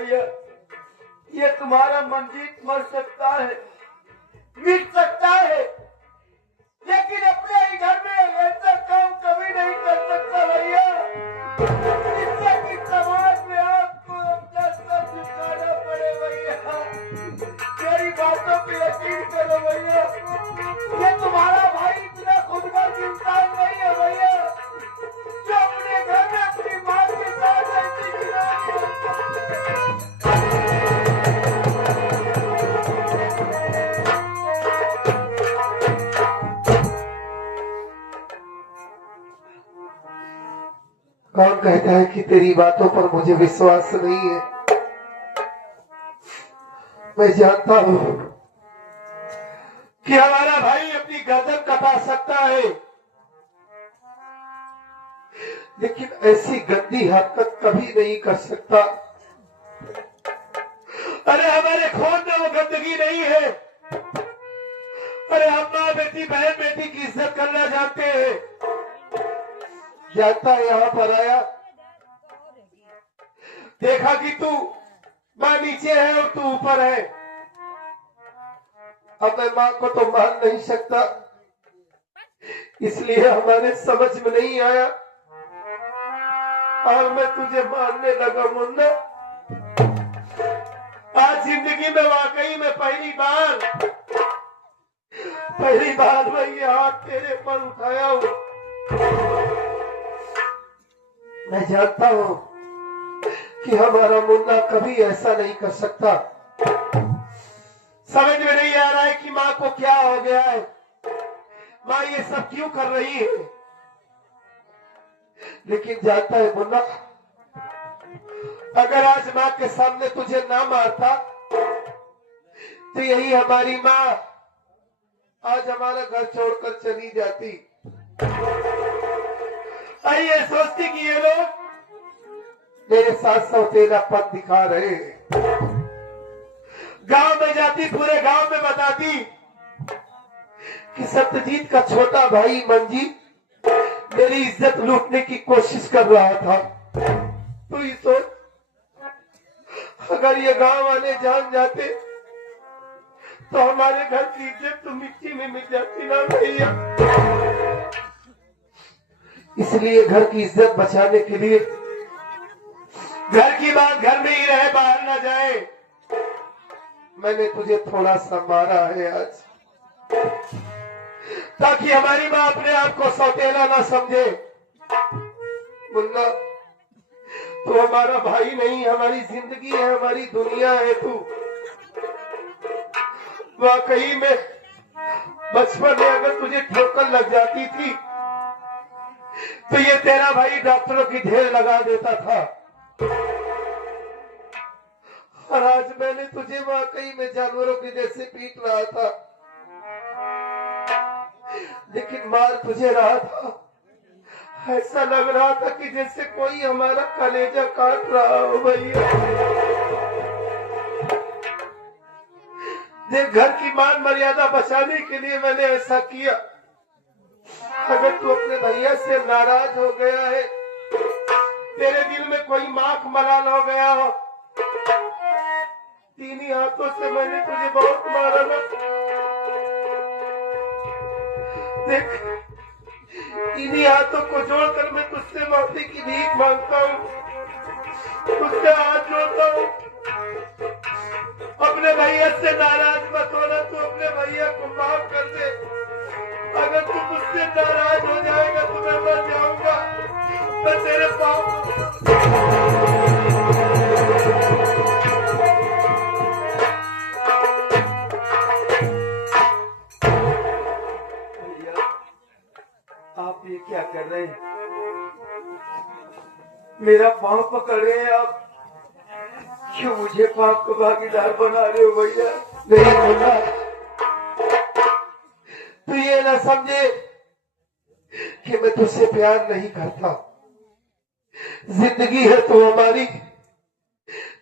भैया, ये तुम्हारा मंजीत मर सकता है, मिट सकता है, लेकिन अपने ही घर में ऐसा काम कभी नहीं कर सकता भैया। इससे कि समाज में आपको अपना सर झुकाना पड़े भैया। मेरी बातों पे यकीन करो भैया, ये तुम्हारा भाई इतना खुदगर्ज इंसान नहीं है भैया, जो अपने घर में अपनी माँ के साथ ऐसी कौन कहता है कि तेरी बातों पर मुझे विश्वास नहीं है। मैं जानता हूं कि हमारा भाई अपनी गर्दन कटा सकता है, लेकिन ऐसी गंदी हरकत कभी नहीं कर सकता। अरे हमारे खून में वो गंदगी नहीं है। अरे हम माँ बेटी बहन बेटी की इज्जत करना जानते हैं। जानता है यहाँ पर आया, देखा कि तू माँ नीचे है और तू ऊपर है। अब मैं माँ को तो मान नहीं सकता, इसलिए हमारे समझ में नहीं आया और मैं तुझे मानने लगा मुन्ना। आज जिंदगी में वाकई में पहली बार मैं ये हाथ तेरे पर उठाया हूं। मैं जानता हूं कि हमारा मुन्ना कभी ऐसा नहीं कर सकता। समझ में नहीं आ रहा है कि माँ को क्या हो गया है, माँ ये सब क्यों कर रही है। लेकिन जानता है मुन्ना, अगर आज माँ के सामने तुझे ना मारता तो यही हमारी माँ आज हमारा घर छोड़कर चली जाती। आइए सोचती कि ये लोग मेरे साथ सौतेला पद दिखा रहे हैं। गांव में जाती, पूरे गांव में बताती कि सत्यजीत का छोटा भाई मंजीत मेरी इज्जत लूटने की कोशिश कर रहा था। तो ही सोच, अगर ये गांव वाले जान जाते तो हमारे घर की इज्जत तो मिट्टी में मिल जाती ना भैया। इसलिए घर की इज्जत बचाने के लिए घर की बात घर में ही रहे, बाहर ना जाए। मैंने तुझे थोड़ा सा मारा है आज, ताकि हमारी माँ अपने आप को सौतेला ना समझे। मुन्ना, तू हमारा भाई नहीं, हमारी जिंदगी है, हमारी दुनिया है। तू वाकई में बचपन में अगर तुझे ठोकर लग जाती थी तो ये तेरा भाई डॉक्टरों की ढेर लगा देता था। और आज मैंने तुझे वाकई में जानवरों के जैसे पीट रहा था, लेकिन मार तुझे रहा था। ऐसा लग रहा था कि जैसे कोई हमारा कलेजा काट रहा हो भैया। देख, घर की मान मर्यादा बचाने के लिए मैंने ऐसा किया। अगर तू अपने भैया से नाराज हो गया है, तेरे दिल में कोई माख मलाल हो गया हो, तीनी हाथों से मैंने तुझे बहुत मारा ना। देख, इन्हीं हाथों को जोड़कर मैं तुझसे माफी की भीख मांगता हूँ, तुझसे हाथ जोड़ता हूँ। अपने भैया से नाराज मत होना, तू अपने भैया को माफ कर दे। अगर तू मुझसे नाराज हो जाएगा तो मैं मर जाऊंगा। मैं तेरे पाँव भैया, आप ये क्या कर रहे हैं? मेरा पाँव पकड़ रहे हैं आप, क्यों मुझे पाप का भागीदार बना रहे हो भैया? नहीं मुन्ना, तू ये ना समझे कि मैं तुझसे प्यार नहीं करता। जिंदगी है तो हमारी,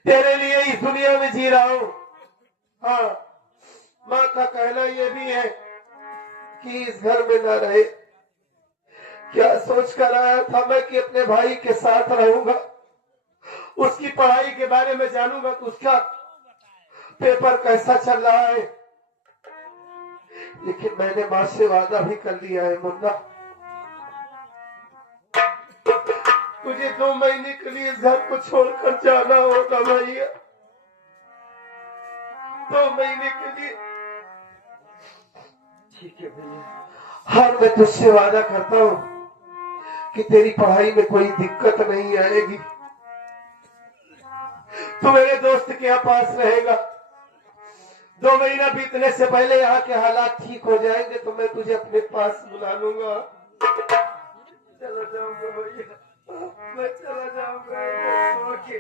तेरे लिए इस दुनिया में जी रहा हूँ। हाँ, माँ का कहना ये भी है कि इस घर में न रहे। क्या सोच कर आया था मैं कि अपने भाई के साथ रहूंगा, उसकी पढ़ाई के बारे में जानूंगा तो उसका पेपर कैसा चल रहा है। लेकिन मैंने माँ से वादा भी कर लिया है मुन्ना, तुझे 2 महीने के लिए इस घर को छोड़कर जाना होगा भैया, 2 महीने के लिए। ठीक है भैया। हाँ, मैं तुझसे वादा करता हूँ कि तेरी पढ़ाई में कोई दिक्कत नहीं आएगी। तू मेरे दोस्त के यहाँ पास रहेगा। 2 महीना बीतने से पहले यहाँ के हालात ठीक हो जाएंगे तो मैं तुझे अपने पास बुला लूंगा। चला जाऊंगा भैया, मैं चला जाऊंगा छोड़ के।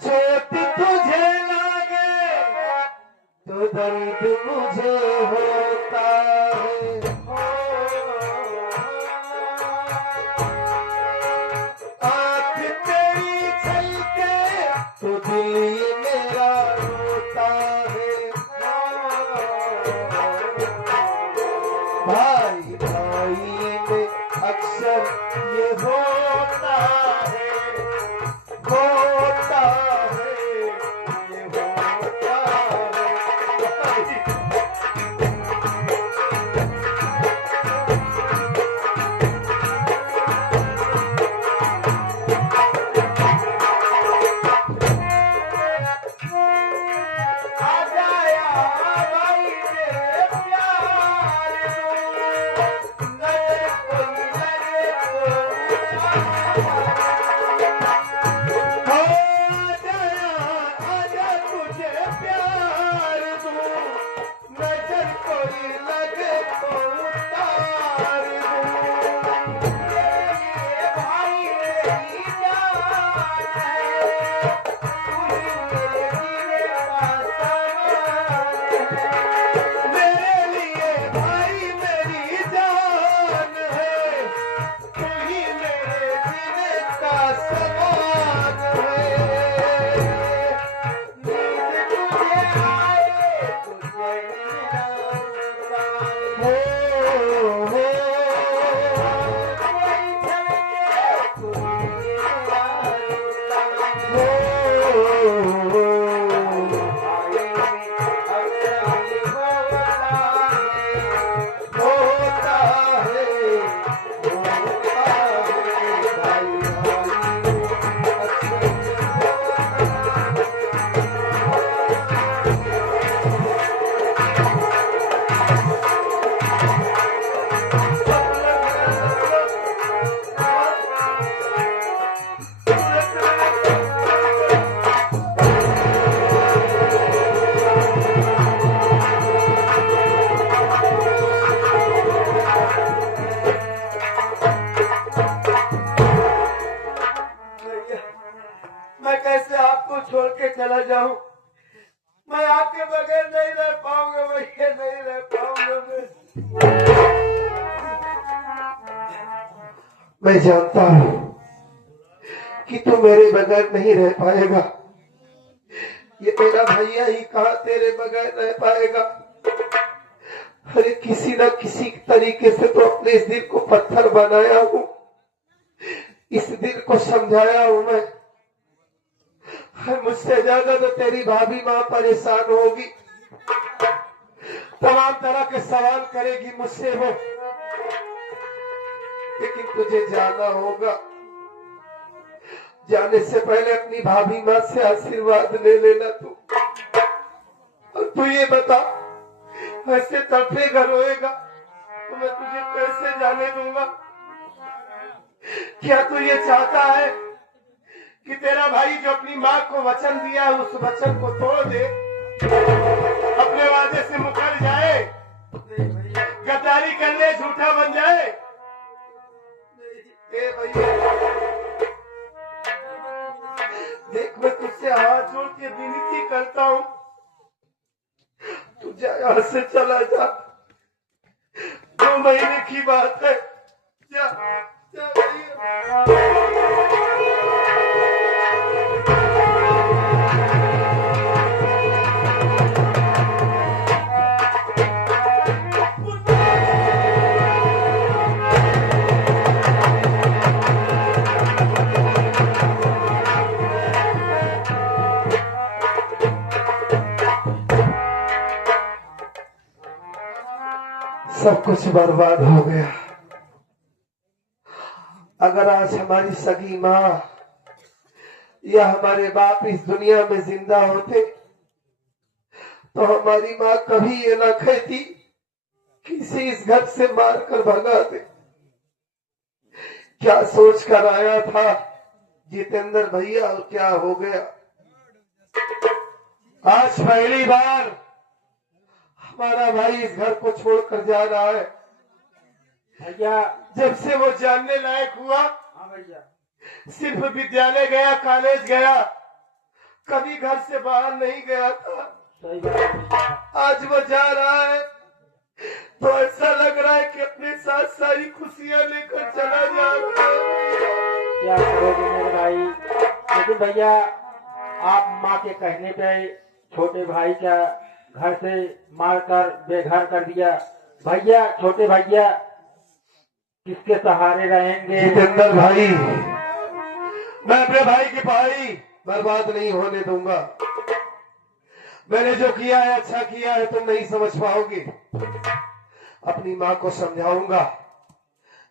चोट तुझे लागे तो दर्द मुझे होता है, आँख तेरी छलके तो दिल ये मेरा रोता है। भाई भाई में अक्सर ये होता है, होता है, ये होता है। मैं कैसे आपको छोड़ के चला जाऊं? मैं आपके बगैर नहीं रह पाऊंगा भैया, नहीं रह पाऊंगा मैं जानता हूं कि तू मेरे बगैर नहीं रह पाएगा। ये मेरा भैया ही कहा तेरे बगैर रह पाएगा। अरे किसी न किसी तरीके से तो अपने इस दिल को पत्थर बनाया हूं, इस दिल को समझाया हूं मैं। मुझसे ज्यादा तो तेरी भाभी माँ परेशान होगी, तमाम तरह के सवाल करेगी मुझसे वो, लेकिन तुझे जाना होगा। जाने से पहले अपनी भाभी माँ से आशीर्वाद ले लेना तू। और तू ये बता, ऐसे तड़पेगा रोएगा तो मैं तुझे कैसे जाने दूंगा? क्या तू ये चाहता है कि तेरा भाई जो अपनी माँ को वचन दिया है उस वचन को तोड़ दे, अपने वादे से मुकर जाए, गद्दारी कर ले, झूठा बन जाए? ए भैया देख, मैं तुझसे हाथ जोड़ के विनती करता हूँ, तू जा, यहाँ से चला जा। 2 महीने की बात है, जा जा भैया। सब कुछ बर्बाद हो गया। अगर आज हमारी सगी माँ या हमारे बाप इस दुनिया में जिंदा होते तो हमारी माँ कभी ये ना कहती कि इसे इस घर से मारकर भगा दे। क्या सोच कर आया था जितेंद्र भैया, और क्या हो गया। आज पहली बार हमारा भाई इस घर को छोड़कर जा रहा है। भैया जब से वो जानने लायक हुआ, हाँ भैया, सिर्फ विद्यालय गया, कॉलेज गया, कभी घर से बाहर नहीं गया था। सही बात है भैया। आज वो जा रहा है तो ऐसा लग रहा है कि अपने साथ सारी खुशियां लेकर चला जा रहा है। क्या करोगे मेरे भाई। लेकिन भैया आप माँ के कहने पे छोटे भाई का घर से मारकर बेघर कर दिया। भैया छोटे भैया किसके सहारे रहेंगे। जितेंद्र भाई, मैं अपने भाई की पढ़ाई बर्बाद नहीं होने दूंगा। मैंने जो किया है अच्छा किया है, तुम नहीं समझ पाओगे। अपनी माँ को समझाऊंगा,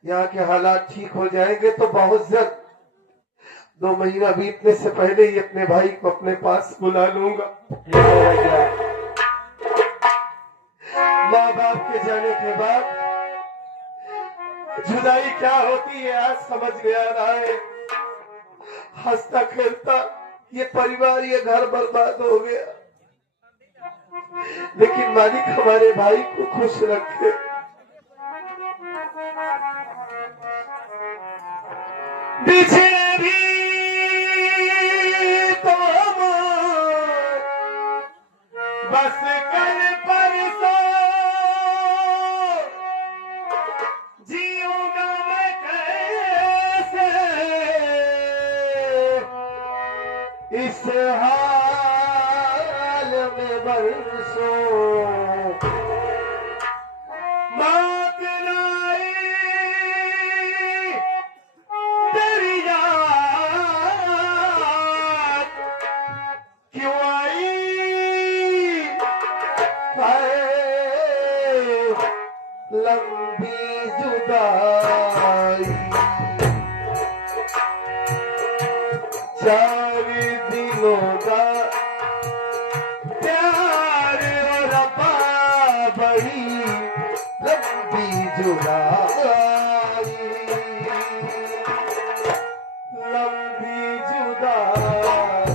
यहाँ के हालात ठीक हो जाएंगे तो बहुत जल्द 2 महीना बीतने से पहले ही अपने भाई को अपने पास बुला लूंगा। ठीक है भैया। माँ बाप के जाने के बाद जुदाई क्या होती है आज समझ में आ रहा है। हंसता खेलता ये परिवार, ये घर बर्बाद हो गया, लेकिन मालिक हमारे भाई को खुश रखे। पीछे भी तो हम बस कल परसों जीऊंगा मैं कैसे इस हाल में बरसों। मौत लाई तेरी याद क्यों आई है लंबी जुदाई। 4 दिनों का प्यार और रब्बा बड़ी लंबी जुदाई, लंबी जुदाई।